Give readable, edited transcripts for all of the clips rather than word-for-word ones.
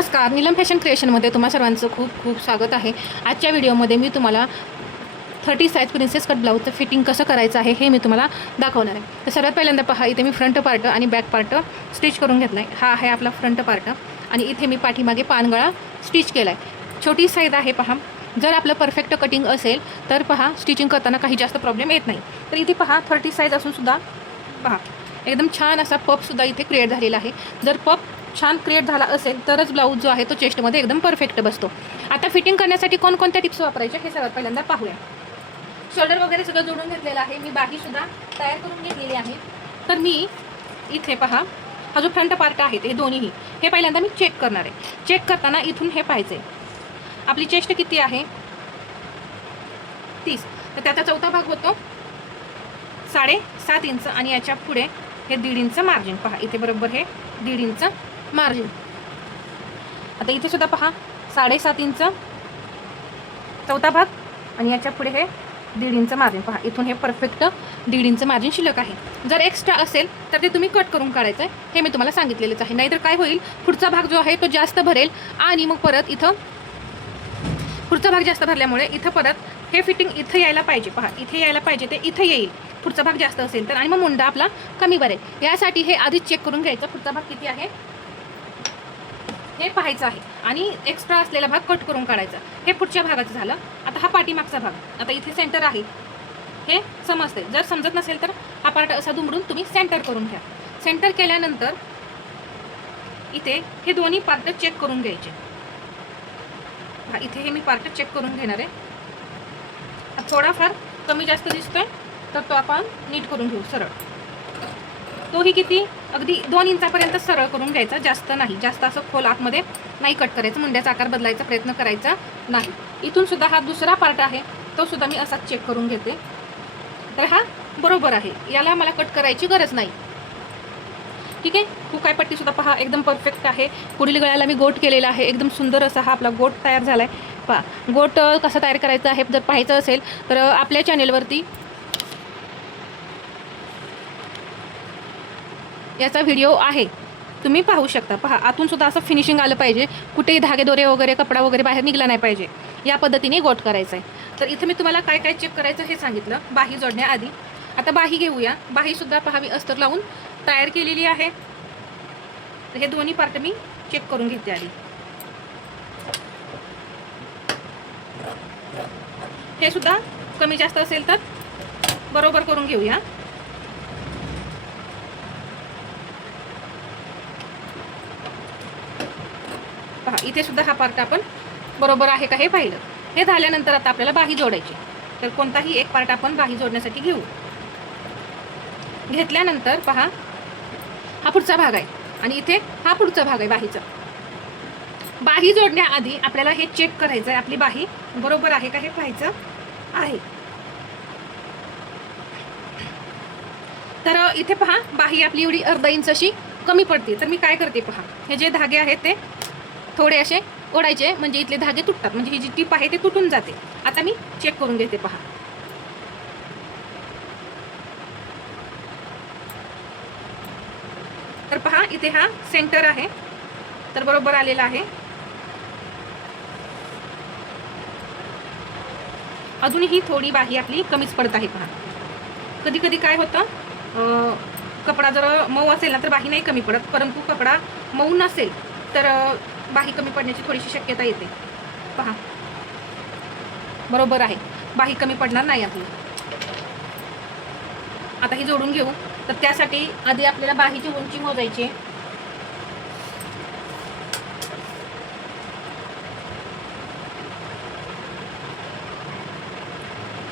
नमस्कार, नीलम फॅशन क्रिएशनमध्ये तुम्हा सर्वांचं खूप खूप स्वागत आहे। आजच्या व्हिडिओमध्ये मी तुम्हाला 30 साईज प्रिन्सेस कट ब्लाऊजचं फिटिंग कसं करायचं आहे हे मी तुम्हाला दाखवणार आहे। तर सर्वात पहिल्यांदा पहा, इथे मी फ्रंट पार्ट आणि बॅक पार्ट स्टिच करून घेतला आहे। हा आहे आपला फ्रंट पार्ट आणि इथे मी पाठीमागे पानगळा स्टिच केला आहे। छोटी साईज आहे पहा। जर आपलं परफेक्ट कटिंग असेल तर पहा स्टिचिंग करताना काही जास्त प्रॉब्लेम येत नाही। तर इथे पहा 30 साईज असून सुद्धा पहा एकदम छान असा पफसुद्धा इथे क्रिएट झालेला आहे। जर पफ छान क्रिएट झाला असेल तरच ब्लाऊज जो आहे तो चेस्टमध्ये एकदम परफेक्ट बसतो। आता फिटिंग करण्यासाठी कोणकोणत्या टिप्स वापरायचे हे सर्वात पहिल्यांदा पाहूया। शोल्डर वगैरे सगळं जोडून घेतलेलं आहे, मी बाहीसुद्धा तयार करून घेतलेली आहे। तर मी इथे पहा हा जो फ्रंट पार्ट आहे ते दोन्हीही हे पहिल्यांदा मी चेक करणार आहे। चेक करताना इथून हे पाहिजे आपली चेस्ट किती आहे 30, तर त्याचा चौथा भाग होतो 7.5 इंच आणि याच्या पुढे हे 1.5 इंच मार्जिन पहा, इथे बरोबर हे 1.5 इंच मार्जिन। आता इथे सुद्धा पहा 7.5 इंच चौथा भाग आणि याच्या पुढे हे 1.5 इंच मार्जिन पहा, इथून हे परफेक्ट 1.5 इंच मार्जिन शिल्लक आहे। जर एक्स्ट्रा असेल तर ते तुम्ही कट करून काढायचं आहे, हे मी तुम्हाला सांगितलेलंच आहे। नाहीतर काय होईल, पुढचा भाग जो आहे तो जास्त भरेल आणि मग परत इथं पुढचा भाग जास्त भरल्यामुळे इथं परत हे फिटिंग इथं यायला पाहिजे पहा, इथे यायला पाहिजे ते इथं येईल पुढचा भाग जास्त असेल तर, आणि मग मुंडा आपला कमी भरेल। यासाठी हे आधीच चेक करून घ्यायचं पुढचा भाग किती आहे हे पाहायचं आहे आणि एक्स्ट्रा असलेला भाग कट करून काढायचा। हे पुढच्या भागाचं झालं। आता हा पाठीमागचा भाग, आता इथे सेंटर आहे हे समजते। जर समजत नसेल तर हा पार्ट असा दुमडून तुम्ही सेंटर करून घ्या। सेंटर केल्यानंतर इथे हे दोन्ही पार्ट चेक करून घ्यायचे। हा इथे हे मी पार्ट चेक करून घेणार आहे। थोडाफार कमी जास्त दिसतोय तर तो आपण नीट करून घेऊ सरळ। तोही किती अगदी 2 इंचापर्यंत सरळ करून घ्यायचा, जास्त नाही। जास्त असं खोल आतमध्ये नाही कट करायचं, मुंड्याचा आकार बदलायचा प्रयत्न करायचा नाही। इथून सुद्धा हा दुसरा पार्ट आहे तो सुद्धा मी असाच चेक करून घेते, तर हा बरोबर आहे, याला मला कट करायची गरज नाही। ठीक आहे, हुकाय पट्टी सुद्धा पहा एकदम परफेक्ट आहे। पुढील गळ्याला मी गोट केलेला आहे, एकदम सुंदर असा हा आपला गोट तयार झाला आहे। पहा गोट कसा तयार करायचा आहे जर पाहायचं असेल तर आपल्या चॅनेलवरती याचा व्हिडिओ आहे, तुम्ही पाहू शकता। पहा आतून सुद्धा असं फिनिशिंग आलं पाहिजे, कुठेही धागे दोरे वगैरे कपडा वगैरे बाहेर निघला नाही पाहिजे, या पद्धतीने गोट करायचं आहे। तर इथे मी तुम्हाला काय काय चेक करायचं हे सांगितलं बाही जोडण्याआधी। आता बाही घेऊया। बाहीसुद्धा पहा मी अस्तर लावून तयार केलेली आहे। तर हे दोन्ही पार्ट मी चेक करून घेते आधी। हे सुद्धा कमी जास्त असेल तर बरोबर करून घेऊया। पहा इथे सुद्धा हा पार्ट आपण बरोबर आहे का हे पाहिलं। हे झाल्यानंतर आता आपल्याला बाही जोडायची, तर कोणताही एक पार्ट आपण बाही जोडण्यासाठी घेऊ। घेतल्यानंतर पहा हा पुढचा भाग आहे आणि इथे हा पुढचा भाग आहे बाहीचा। बाही जोडण्याआधी आपल्याला हे चेक करायचं आहे आपली बाही बरोबर आहे का हे पाहायचं आहे। तर इथे पहा बाही आपली एवढी अर्धा इंच अशी कमी पडते, तर मी काय करते पहा, हे जे धागे आहेत ते थोडे असे ओढायचे म्हणजे इथले धागे तुटतात, म्हणजे ही जी टीप आहे ते तुटून जाते। आता मी चेक करून घेते पहा। तर पहा इथे हा सेंटर आहे तर बरोबर आलेला आहे। अजूनही थोडी बाही आपली कमीच पडत आहे पहा। कधी कधी काय होतं, कपडा जर मऊ असेल ना तर बाही नाही कमी पडत, परंतु कपडा मऊ नसेल तर बाही कमी पडण्याची थोडीशी शक्यता येते। पहा बरोबर आहे, बाही कमी पडणार नाही आपली। आता ही जोडून घेऊ, तर त्यासाठी आधी आपल्याला बाहीची उंची मोजायची आहे।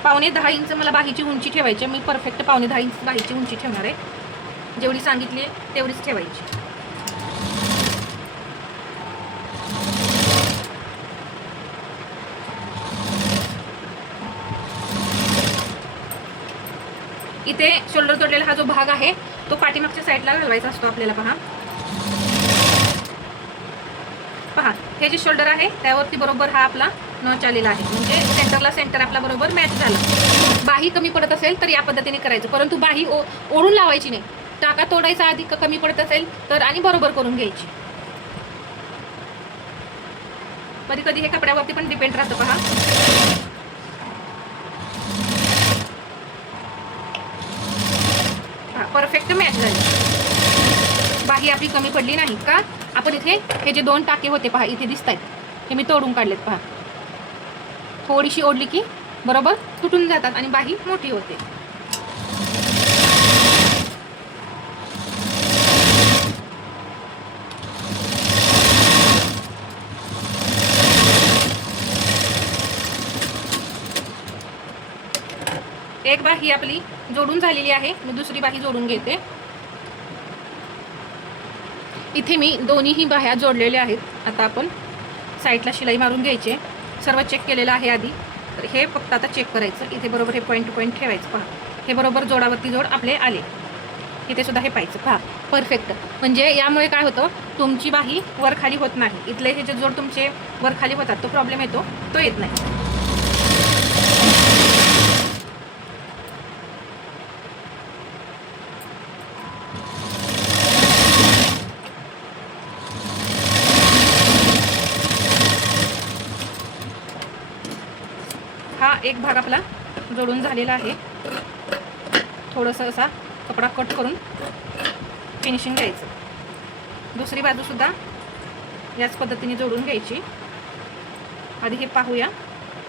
पावणे 10 इंच मला बाहीची उंची ठेवायची, मी परफेक्ट पावणे 10 इंच बाहीची उंची ठेवणार आहे। जेवढी सांगितली तेवढीच ठेवायची। इथे शोल्डर जोडलेला हा जो भाग आहे तो पाठीमागच्या साईडला घालवायचा असतो आपल्याला। पहा पहा हे जे शोल्डर आहे त्यावरती बरोबर हा आपला नॉच आलेला आहे, म्हणजे सेंटरला सेंटर आपला बरोबर मॅच झाला। बाही कमी पडत असेल तर या पद्धतीने करायचं, परंतु बाही ओढून लावायची नाही। टाका तोडायचा आधी कमी पडत असेल तर आणि बरोबर करून घ्यायची। कधी कधी हे कपड्यावरती पण डिपेंड राहतं पहा. परफेक्ट मॅच झाली. बाही आपली कमी पडली नाही का. आपण इथे हे जे 2 टाके होते पहा इथे दिसत आहेत, हे मी तोडून काढलेत पहा. थोडीशी ओढली की बरोबर तुटून जातात आणि बाही मोठी होते. एक बाही आपली जोडून झालेली आहे. मी दुसरी बाही जोडून घेते. इथे मी दोन्हीही बाह्या जोडलेल्या आहेत. आता आपण साईडला शिलाई मारून घ्यायची. सर्व चेक केलेलं आहे आधी, तर हे फक्त आता चेक करायचं. इथे बरोबर हे पॉईंट टू पॉईंट ठेवायचं पहा. हे बरोबर जोडावरती जोड आपले आले. इथे सुद्धा हे पाहायचं पहा परफेक्ट. म्हणजे यामुळे काय होतं, तुमची बाही वरखाली होत नाही. इथले हे जे जोड तुमचे वरखाली होतात तो प्रॉब्लेम येतो, तो येत नाही. हा एक भाग आपला जोडून झालेला आहे. थोडंसं असा कपडा कट करून फिनिशिंग द्यायचं. दुसरी बाजूसुद्धा याच पद्धतीने जोडून घ्यायची. आधी हे पाहूया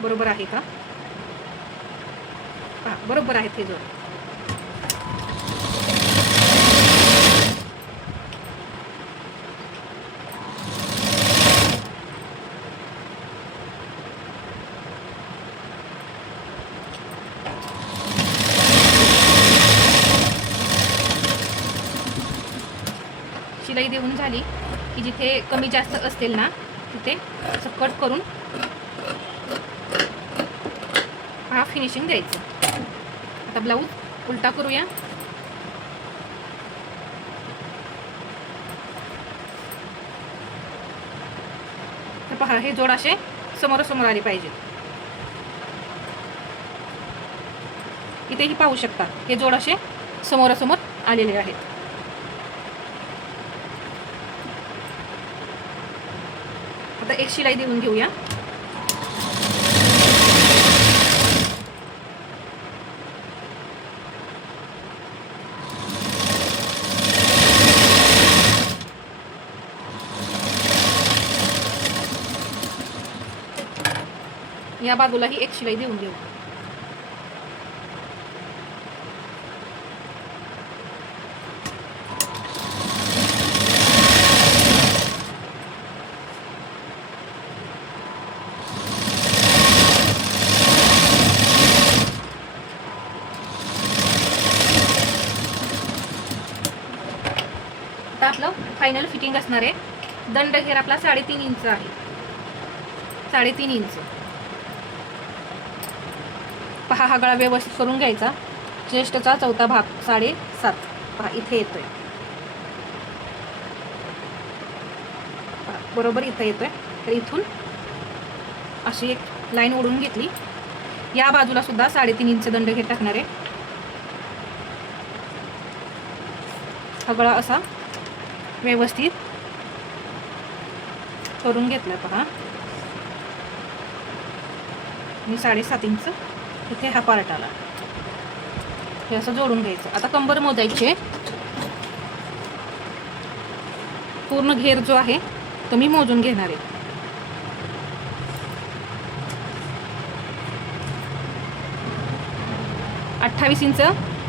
बरोबर आहे का. पहा बरोबर आहेत हे जोड. शिलाई देऊन झाली की जिथे कमी जास्त असतील ना तिथे असं कट करून हा फिनिशिंग द्यायचं. आता ब्लाऊज उलटा करूया. तर पहा हे जोड असे समोरासमोर आले पाहिजे. इथेही पाहू शकता हे जोड असे समोरासमोर आलेले आहेत. आता एक शिलाई देऊन घेऊया. या बाजूलाही एक शिलाई देऊन घेऊ. आता आपलं फायनल फिटिंग असणार आहे. दंड घेर आपला 3.5 इंच आहे. 3.5 इंच. पहा हा गळा व्यवस्थित करून घ्यायचा. चेस्टचा चौथा भाग 7.5 पहा इथे येतोय. बरोबर इथं येतोय. तर इथून अशी एक लाईन ओढून घेतली. या बाजूला सुद्धा 3.5 इंच दंड घेर टाकणार आहे. हा गळा असा व्यवस्थित करून घेतला पहा. मी 7.5 इंच इथे हा पार्ट आला. हे असं जोडून घ्यायचं. आता कंबर मोजायची. पूर्ण घेर जो आहे तो मी मोजून घेणार आहे. 28 इंच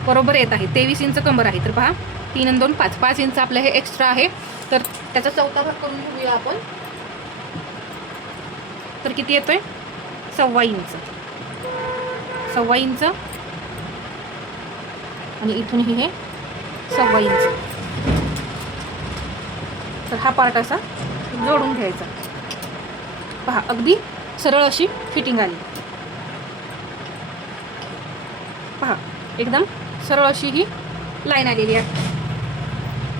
बरोबर येत आहे. 23 इंच कंबर आहे. तर पहा 3 आणि 2 5 5 इंच आपलं हे एक्स्ट्रा आहे. तर त्याचा चौथा भाग करून घेऊया आपण. तर किती येतोय 1.25 इंच. 1.25 इंच आणि इथूनही हे 1.25 इंच. तर हा पार्ट असा जोडून घ्यायचा. पहा अगदी सरळ अशी फिटिंग आली. पहा एकदम सरळ अशी ही लाईन आलेली आहे.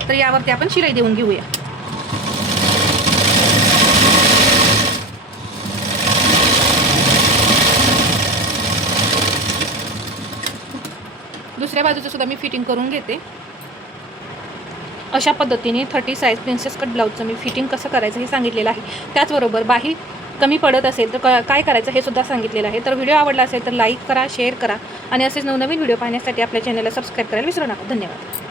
तर यावरती आपण शिलाई देऊन घेऊया. दुसऱ्या बाजूचं सुद्धा मी फिटिंग करून घेते. अशा पद्धतीने 30 साईज प्रिन्सेस कट ब्लाऊजचं मी फिटिंग कसं करायचं हे सांगितलेलं आहे. त्याचबरोबर बाही कमी पडत असेल तर काय करायचं हे सुद्धा सांगितलेलं आहे. तर व्हिडिओ आवडला असेल तर लाईक करा, शेअर करा आणि असेच नवनवीन व्हिडिओ पाहण्यासाठी आपल्या चॅनलला सबस्क्राईब करायला विसरू नका. धन्यवाद.